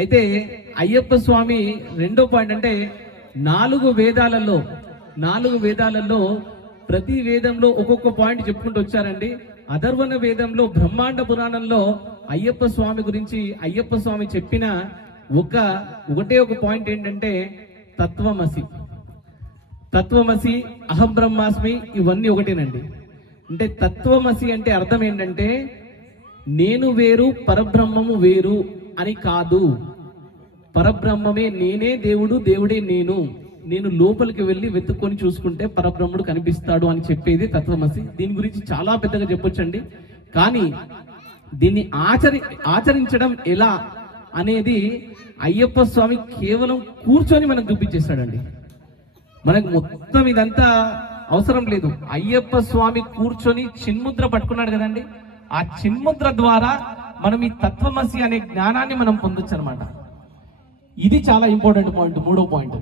అయితే అయ్యప్ప స్వామి రెండో పాయింట్ అంటే నాలుగు వేదాలలో ప్రతి వేదంలో ఒక్కొక్క పాయింట్ చెప్పుకుంటూ వచ్చారండి. అథర్వణ వేదంలో బ్రహ్మాండ పురాణంలో అయ్యప్ప స్వామి గురించి అయ్యప్ప స్వామి చెప్పిన ఒకటే ఒక పాయింట్ ఏంటంటే తత్వమసి అహం బ్రహ్మాస్మి, ఇవన్నీ ఒకటేనండి. అంటే తత్వమసి అంటే అర్థం ఏంటంటే నేను వేరు పరబ్రహ్మము వేరు అని కాదు. పరబ్రహ్మమే నేనే దేవుడు, దేవుడే నేను లోపలికి వెళ్ళి వెతుక్కొని చూసుకుంటే పరబ్రహ్ముడు కనిపిస్తాడు అని చెప్పేది తత్వమసి. దీని గురించి చాలా పెద్దగా చెప్పొచ్చండి. కానీ దీన్ని ఆచరించడం ఎలా అనేది అయ్యప్ప స్వామి కేవలం కూర్చొని మనకు చూపించేస్తాడండి. మనకు మొత్తం ఇదంతా అవసరం లేదు. అయ్యప్ప స్వామి కూర్చొని చిన్ముద్ర పట్టుకున్నాడు కదండి, ఆ చిన్ముద్ర ద్వారా మనం ఈ తత్వమసి అనే జ్ఞానాన్ని మనం పొందొచ్చు అనమాట. ఇది చాలా ఇంపార్టెంట్ పాయింట్. మూడో పాయింట్,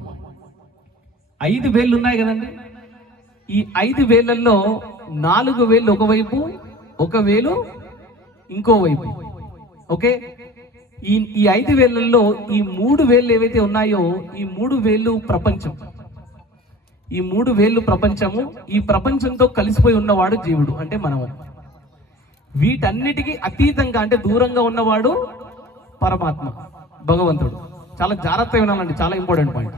5 వేళ్ళు ఉన్నాయి కదండి. ఈ 5 వేళ్ళల్లో 4 వేళ్ళు ఒకవైపు, 1 వేలు ఇంకో వైపు. ఓకే, ఈ 5 వేళ్ళల్లో ఈ 3 వేళ్ళు ఏవైతే ఉన్నాయో ఈ 3 వేళ్ళు ప్రపంచం. ఈ 3 వేళ్ళు ప్రపంచము. ఈ ప్రపంచంతో కలిసిపోయి ఉన్నవాడు జీవుడు అంటే మనము. వీటన్నిటికీ అతీతంగా అంటే దూరంగా ఉన్నవాడు పరమాత్మ, భగవంతుడు. చాలా జాగ్రత్తగా వినాలండి, చాలా ఇంపార్టెంట్ పాయింట్.